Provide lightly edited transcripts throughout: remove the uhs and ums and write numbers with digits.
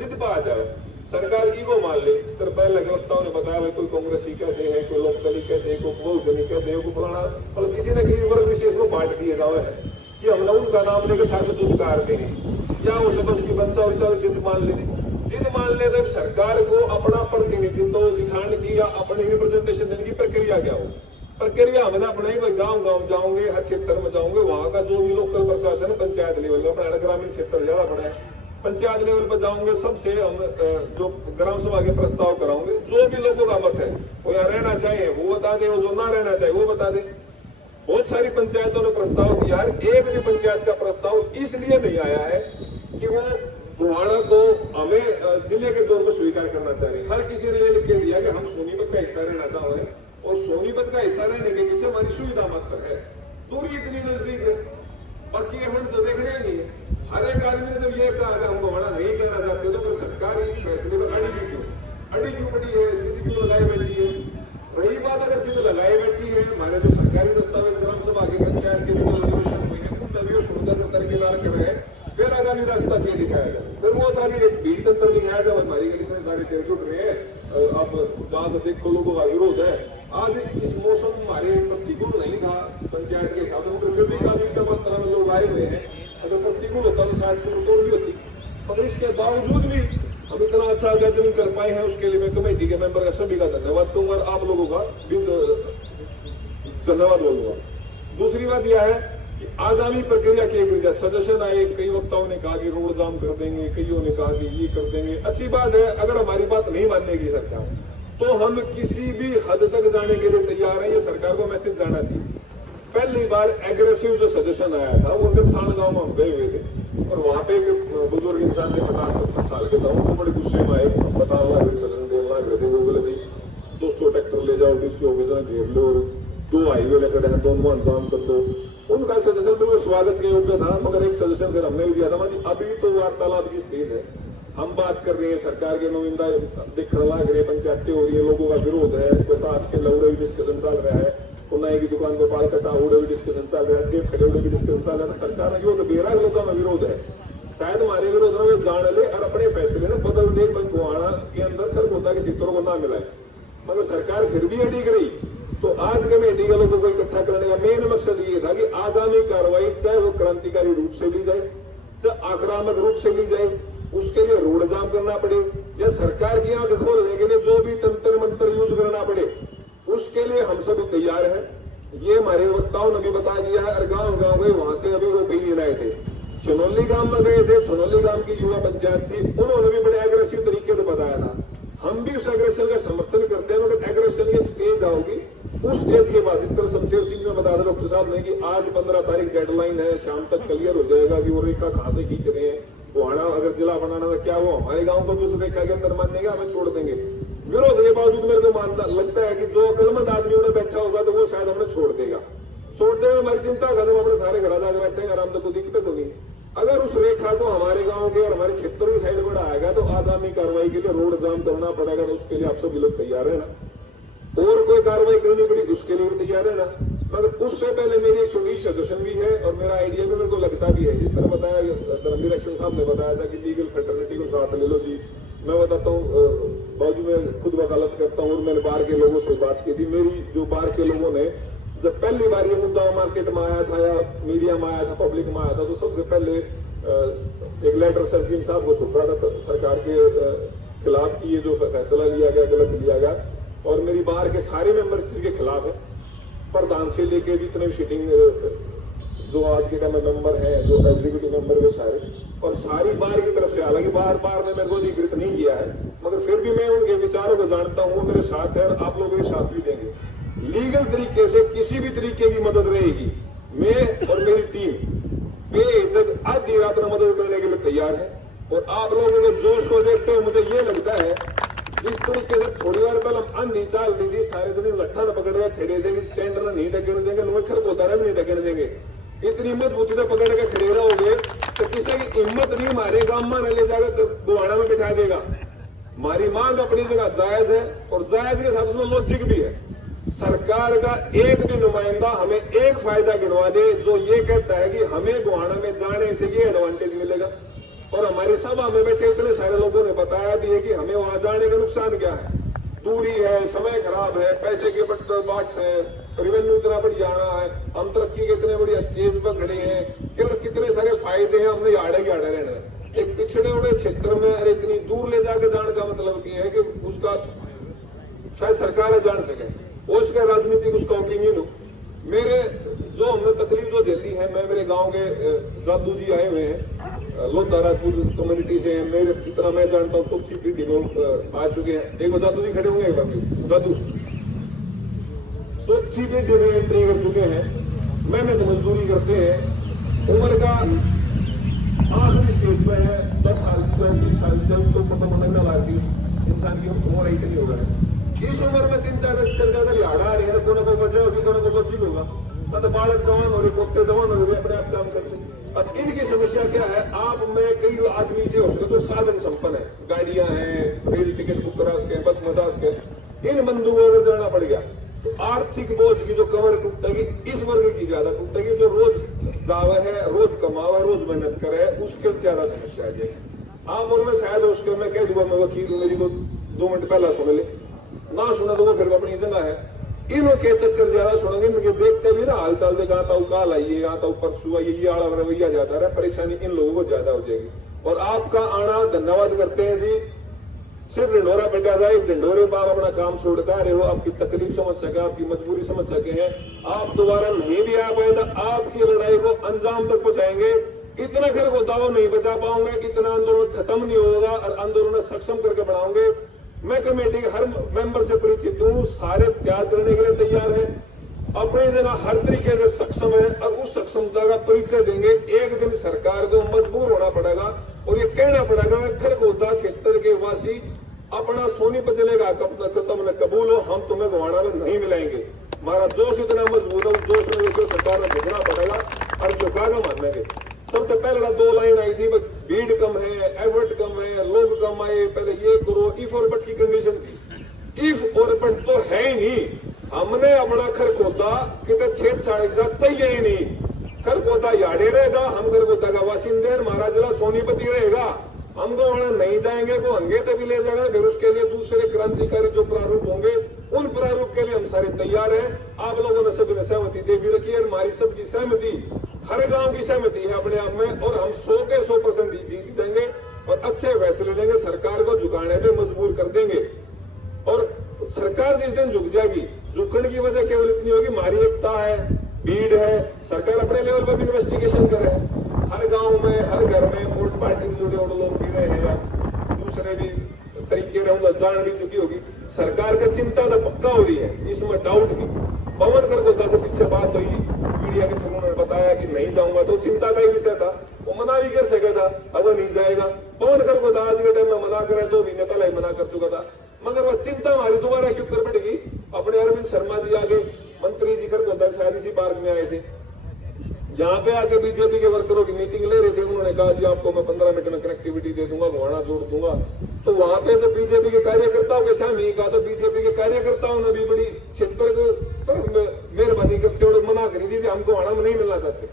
जिद पे आ जाए, सरकार ईगो मान ले। इस तरह पहले वक्ताओं ने बताया भाई कोई कांग्रेसी कहते हैं, कोई लोकदली कहते हैं, कोई बहुदली कहते हैं, कोई पुराना मतलब किसी न किसी वर्ग विशेष को बांट दिए जाओ है कि हम लोग उनका नाम लेकर साथ दूध कारते हैं, या हो सकता उसकी वंशावली जिद मान ले। जिद मान ले तो सरकार को अपना प्रतिनिधित्व दिखाने की या अपने रिप्रेजेंटेशन देने की प्रक्रिया क्या हो। प्रक्रिया हमने अपने ही गांव गांव जाओगे, हर क्षेत्र में जाओगे, वहां का जो भी लोकल प्रशासन पंचायत लेवल में, अपना ग्रामीण क्षेत्र ज्यादा बड़ा है, पंचायत लेवल पर जाओगे, सबसे हम जो ग्राम सभा के प्रस्ताव कराओगे, जो भी लोगों का मत है वो यहाँ रहना चाहिए वो बता दे, वो जो ना रहना चाहिए वो बता दे। बहुत सारी पंचायतों ने प्रस्ताव दिया है, एक भी पंचायत का प्रस्ताव इसलिए नहीं आया है कि वो बुहाना को हमें जिले के तौर पर स्वीकार करना चाह रहे। हर किसी ने ये लिख के दिया कि हम सोनीपत का हिस्सा रहना चाहते हैं, और सोनीपत का हिस्सा रहने के पीछे हमारी सुविधा मात्र है, दूरी इतनी नजदीक है, बाकी हम तो देखने ही नहीं है। हर एक आदमी ने जब ये कहा कि हम बुहाना नहीं कहना चाहते, तो फिर सरकार इस फैसले पर अड़ी क्यों पड़ी है, जिद क्यों लगाई बैठी है। रही बात अगर जिद लगाई बैठी है, हमारे जो सरकारी दस्तावेज ग्राम सभा के पंचायत के रेजोल्यूशन हुए हैं, तभी वो सुविधा दरकिनार कर रहे हैं, फिर आगामी रास्ता क्या दिखाया जाए। फिर वो सारी एक भीड़ तंत्र दिखाया जाए, हमारी इतने सारे शेर जुट रहे हैं, अब जहां तक देखो लोगों का विरोध है। आज इस मौसम हमारे प्रतिकूल नहीं था पंचायत के हिसाब से, फिर भी काफी मात्रा में लोग आए हुए हैं। अगर प्रतिकूल होता तो शायद तोड़ भी होती, मगर इसके बावजूद भी हम इतना अच्छा गैदरिंग कर पाए हैं, उसके लिए मैं कमेटी के मेंबर का सभी का धन्यवाद दूंगा और आप लोगों का भी धन्यवाद बोलूंगा। दूसरी बात यह है कि आगामी प्रक्रिया के सजेशन आए, कई वक्ताओं ने कहा कि रोड जाम कर देंगे, कईयों ने कहा कि ये कर देंगे। अच्छी बात है, अगर हमारी बात नहीं मानेगी सरकार तो हम किसी भी हद तक जाने के लिए तैयार हैं, ये सरकार को मैसेज जाना चाहिए। पहली बार एग्रेसिव जो सजेशन आया था वो सिर्फ थाना गांव में हम गए हुए थे, और वहां पे एक बुजुर्ग इंसान थे 50-55 साल के था, वो बड़े गुस्से में आए, बता सजेशन देना बोले भाई 200 ट्रैक्टर ले जाओ, डीसी ऑफिस में घेर लो, और 2 हाईवे लगे हैं, दोनों अंजाम कर दो। उनका सजेशन बिल्कुल स्वागत के योग्य था, मगर एक सजेशन फिर हमने भी दिया था, अभी तो वार्तालाप की स्थिति है, हम बात कर रहे हैं, सरकार के नुमाइंदा दिखने लग रहे, पंचायतें हो रही है, लोगों का विरोध है, कोई ताश के लौड़े भी डिस्कशन चल रहा है, नाई की दुकान को पाल कटा उड़े भी डिस्कशन चल रहा है, गेट खड़े उड़े भी डिस्कशन चल रहा है। सरकार ने जो बेरा लोगों में विरोध है, शायद हमारे विरोध में वे जान ले और अपने फैसले ने बदल दे, बुहाना के अंदर खरगोदा के चित्रों को ना मिलाए, मगर सरकार फिर भी अड़ी रही। तो आज कमेटी के लोगों को इकट्ठा करने का मेन मकसद ये था कि आगामी कार्रवाई चाहे वो क्रांतिकारी रूप से ली जाए, चाहे आक्रामक रूप से ली जाए, उसके लिए रोड जाम करना पड़े या सरकार की आंख खोलने के लिए जो भी तंत्र मंत्र यूज करना पड़े, उसके लिए हम सब तैयार हैं। ये हमारे वक्ताओं ने भी बता दिया है, और गांव गांव गए, वहां से अभी वो ओपिनियन आए थे, छनौली गांव में गए थे, छनौली गांव की युवा पंचायत थी, उन्होंने भी बड़े एग्रेसिव तरीके से बताया था। हम भी उस एग्रेशन का समर्थन करते हैं, मगर एग्रेशन की स्टेज आओगी, उस स्टेज के बाद इस तरह शमशेर सिंह ने बताया डॉक्टर साहब ने कि आज 15 तारीख डेडलाइन है, शाम तक क्लियर हो जाएगा कि वो रेखा कहां से खींच रहे हैं, बुहाना अगर जिला बनाना था क्या वो हमारे गांव को भी उस रेखा के अंदर मानेगा, हमें छोड़ देंगे। विरोध के बावजूद मेरे को मानना लगता है कि जो अकलमंद आदमी उन्हें बैठा होगा तो वो शायद हमें छोड़ देगा, हमारी चिंता खत्म, अपने सारे घर जाके बैठे हैं आराम से, कोई दिक्कत होगी। अगर उस रेखा को हमारे गांव के और हमारे क्षेत्र की साइड बढ़ाएगा तो आगामी कार्रवाई के लिए रोड जाम करना पड़ेगा, तो उसके लिए आप सभी लोग तैयार है ना, और कोई कार्रवाई करनी पड़ी उसके लिए तैयार है ना। मगर उससे पहले मेरी एक छोटी सजेशन भी है, और मेरा आइडिया भी मेरे को लगता भी है, जिस तरह बताया धर्मवीर एक्शन साहब ने बताया था कि लीगल फेटर्निटी को साथ ले लो जी। मैं बताता हूँ, बाजू में खुद वकालत करता हूँ, और मैंने बाहर के लोगों से बात की थी। मेरी जो बाहर के लोगों ने जब पहली बार ये मुद्दा मार्केट में आया था या मीडिया में आया था, पब्लिक में आया था, तो सबसे पहले एक लेटर सरजीम साहब को सौंपा था सरकार के खिलाफ की ये जो फैसला लिया गया गलत लिया गया, और मेरी बाहर के सारे मेंबर इसके खिलाफ है, प्रधान से लेके जितने भी सिटिंग जो आज के टाइम में मेंबर हैं, जो एग्जीक्यूटिव मेंबर वे सारे, और सारी बार की तरफ से, हालांकि बार ने मेरे को अधिकृत नहीं किया है, मगर फिर भी मैं उनके विचारों को जानता हूँ, वो मेरे साथ है और आप लोगों के साथ भी देंगे। लीगल तरीके से किसी भी तरीके की मदद रहेगी, मैं और मेरी टीम बेहिचक आधी रात में मदद करने के लिए तैयार है। और आप लोगों के जोश को देखते हुए मुझे ये लगता है, जिस तरीके से थोड़ी बार पहले हम आंधी चाल दी थी, सारे दिन लट्ठा न पकड़ के खड़े देंगे, स्टैंड न नहीं ढकेने देंगे, लोग खरगोदा नहीं ढकेने देंगे, इतनी मजबूती से पकड़ के खड़े रहोगे तो किसी की हिम्मत नहीं हमारे गांव में ले जाकर बुहाना में बिठा देगा। हमारी मांग अपनी जगह जायज है, और जायज के साथ उसमें लॉजिक भी है। सरकार का एक भी नुमाइंदा हमें एक फायदा गिनवा दे जो ये कहता है कि हमें बुहाना में जाने से ये एडवांटेज मिलेगा, और हमारी सभा में बैठे इतने सारे लोगों ने बताया भी है कि हमें वहां जाने का नुकसान क्या है, दूरी है, समय खराब है, पैसे के बाक्स है, रेवेन्यू इतना बढ़िया आना है, हम तरक्की के इतने बड़ी स्टेज पर खड़े हैं, कितने सारे फायदे हैं, हमने आड़े रहना है। एक पिछड़े हुए क्षेत्र में अरे इतनी दूर ले जाकर जाने का मतलब ये है कि उसका शायद सरकार जान सके, वो उसका राजनीतिक उसका ओपिनियन हो। मेरे जो हमने तकलीफ जो झेली है, मैं मेरे गांव के जादू जी आए हुए हैं, लोधाराजपुर कम्युनिटी से, मेरे जितना मैं जानता हूँ चौथी पीढ़ी में आ चुके हैं। एक जादू जी खड़े होंगे, जादू चौथी पीढ़ी में एंट्री कर चुके हैं, मेहनत मजदूरी करते हैं, उम्र का आखिरी स्टेज पे है, 10 साल की 20 साल की, उसको ऊपर तो लगने वाली इंसान की उम्र ही नहीं होगा। इस उम्र में चिंता चल जाकर हाड़ा आ रही है, कोई ना कोई बचा होगी, कोई ना कोई ठीक होगा, मतलब बालक जवान हो रहे, पोते जवान हो रहे, अपने आप काम करते। अब इनकी समस्या क्या है, आप में कई आदमी से हो सके तो साधन संपन्न है, गाड़ियां हैं, रेल टिकट बुक करा सके, बस में जा सके, इन बंधुओं को अगर जाना पड़ गया तो आर्थिक बोझ की जो कमर टूटेगी इस वर्ग की ज्यादा टूटेगी, जो रोज दावा है, रोज कमावा, रोज मेहनत करे, उसके ज्यादा समस्या आ जाएगी। आम उम्र में शायद उसके मैं कह दूंगा, मैं वकील हूं, मेरी को 2 मिनट पहला सुन ले, ना सुना तो वो फिर अपनी जगह है। इन्हों के चक्कर ज्यादा सुनेंगे, इनके देखते भी ना हाल चाल देखा, आता हूँ काल आइए, आता हूँ परसों आइए, ये आड़ा रवैया जाता रहा, परेशानी इन लोगों को ज्यादा हो जाएगी। और आपका आना धन्यवाद करते हैं जी, सिर्फ ढिंडोरा बैठा जाए, ढिंडोरे बाप अपना काम छोड़ता रहे हो, आपकी तकलीफ समझ सके, आपकी मजबूरी समझ सके हैं, आप दोबारा नहीं भी आ पाए तो आपकी लड़ाई को अंजाम तक पहुंचाएंगे। इतना घर को दाव नहीं बचा पाओगे, इतना आंदोलन खत्म नहीं होगा, और आंदोलन सक्षम करके बढ़ाओगे। मैं कमेटी के हर मेंबर से परिचित हूँ, सारे त्याग करने के लिए तैयार है, अपनी जगह हर तरीके से सक्षम है, और उस सक्षमता का परिचय देंगे। एक दिन सरकार को मजबूर होना पड़ेगा और ये कहना पड़ेगा, खरगोदा क्षेत्र के वासी अपना सोनीपत जिले का तुमने कबूल हो, हम तुम्हें गोवाड़ा में नहीं मिलाएंगे। हमारा जोश इतना मजबूत है, उस जोश में लेकर सरकार में भेजना पड़ेगा और झुकागा मानेंगे। सबसे पहले 2 लाइन आई थी, भीड़ कम है, एफर्ट कम है, लोग कम आए, पहले ये करो, इफ और बट की कंडीशन थी। इफ और बट तो है ही नहीं, हमने अपना खरगोदा कितने छेड़छाड़ के साथ चाहिए ही नहीं। खरगोदा याडे रहेगा, हम खरगोदा का बासिंदे, हमारा जिला सोनीपति रहेगा, हमको वहां नहीं जाएंगे, को हंगे तभी ले जाएगा। फिर उसके लिए दूसरे क्रांतिकारी जो प्रारूप होंगे, उन प्रारूप के लिए हम सारे तैयार हैं। आप लोगों ने सभी ने सहमति दे भी रखी है, हमारी सबकी सहमति, हर गांव की सहमति है अपने आप में, और हम 100 के 100% जीत देंगे और अच्छे फैसले लेंगे, सरकार को झुकाने पे मजबूर कर देंगे। और सरकार जिस दिन झुक जाएगी, झुकने की वजह केवल इतनी होगी, हमारी एकता है, भीड़ है, सरकार अपने लेवल पर भी इन्वेस्टिगेशन करे, हर गांव में, हर घर में वोट पार्टी से जुड़े और लोग भी रहे हैं या दूसरे भी तरीके रहूंगा, जान भी चुकी होगी। सरकार का चिंता तो पक्का हो रही है, इसमें डाउट नहीं। पवन खरगोदा से पीछे बात हुई, मीडिया के थ्रू उन्होंने बताया कि नहीं जाऊंगा, तो चिंता का ही विषय था, वो मना भी कर सका था, अब वो नहीं जाएगा। पवन खरगोदा आज के टाइम में मना करे, 2 महीने पहले ही मना कर चुका था, मगर वह चिंता हमारी दोबारा क्यों कर बैठेगी। अपने अरविंद शर्मा जी आगे, मंत्री जी खरगोदा शायद इसी पार्क में आए थे, यहाँ पे आके बीजेपी के वर्करों की मीटिंग ले रहे थे, उन्होंने कहा जी आपको मैं 15 मिनट में कनेक्टिविटी दे दूंगा, घोड़ा जोड़ दूंगा। तो वहां पे तो बीजेपी के कार्यकर्ताओं के सामने ही कहा, तो बीजेपी के कार्यकर्ताओं ने भी बड़ी क्षेत्र मेहरबानी करते हुए मना करी थी, हमको घोड़ा में नहीं मिलना चाहते।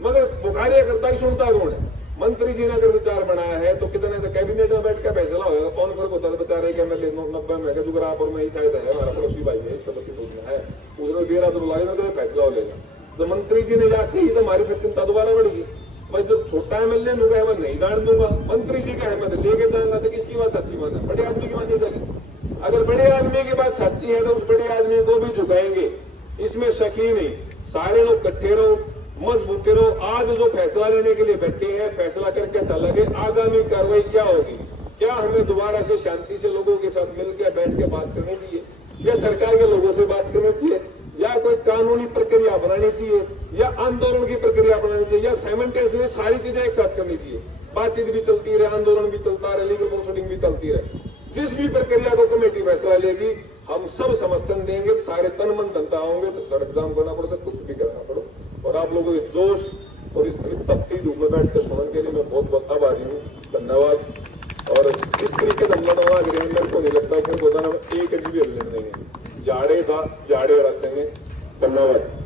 मगर वो कार्यकर्ता की सुनता कौन है? मंत्री जी ने अगर विचार बनाया है तो कितने तो कैबिनेट में बैठ कर फैसला होगा। कौन कर होता है बेचारे के एमएलए 90 में गुजरापुर में ही शायद है, हमारा पड़ोसी भाई है, इसका तो है, उधर 13 तो लगेगा तो फैसला हो लेगा। तो मंत्री जी ने जाके ही तो हमारी फिर चिंता दोबारा बढ़ेगी। मैं जो छोटा एमएलए लूंगा मैं नहीं जान दूंगा, मंत्री जी का है मैं तो लेके जाऊंगा, तो किसकी बात सच्ची बात है? बड़े आदमी की मानी जाएगी। अगर बड़े आदमी की बात सच्ची है तो उस बड़े आदमी को भी झुकाएंगे, इसमें शक ही नहीं। सारे लोग इकट्ठे रहो, मजबूत रहो। आज जो फैसला लेने के लिए बैठे हैं, फैसला करके चल लगे, आगामी कार्रवाई क्या होगी? क्या हमें दोबारा से शांति से लोगों के साथ मिलकर बैठ के बात करनी चाहिए, या सरकार के लोगों से बात करनी चाहिए, या कोई कानूनी प्रक्रिया अपनानी चाहिए, या आंदोलन की प्रक्रिया अपनानी चाहिए, या साइमल्टेनियसली सारी चीजें एक साथ करनी चाहिए? बातचीत भी चलती रहे, आंदोलन भी चलता रहे, लीगल प्रोसीडिंग भी चलती रहे। जिस भी प्रक्रिया को कमेटी फैसला लेगी हम सब समर्थन देंगे, सारे तन मन धनता होंगे, तो सड़क जाम करना पड़े, कुछ भी करना पड़ो। और आप लोगों के जोश और इस तपती धूप में बैठ कर सुनने के लिए मैं बहुत बहुत आभारी हूँ, धन्यवाद। और इस तरीके से मनवा गृह मेरे को नहीं लगता कि बताना एक भी हल नहीं है, जाड़े था जाड़े रखेंगे। धन्यवाद।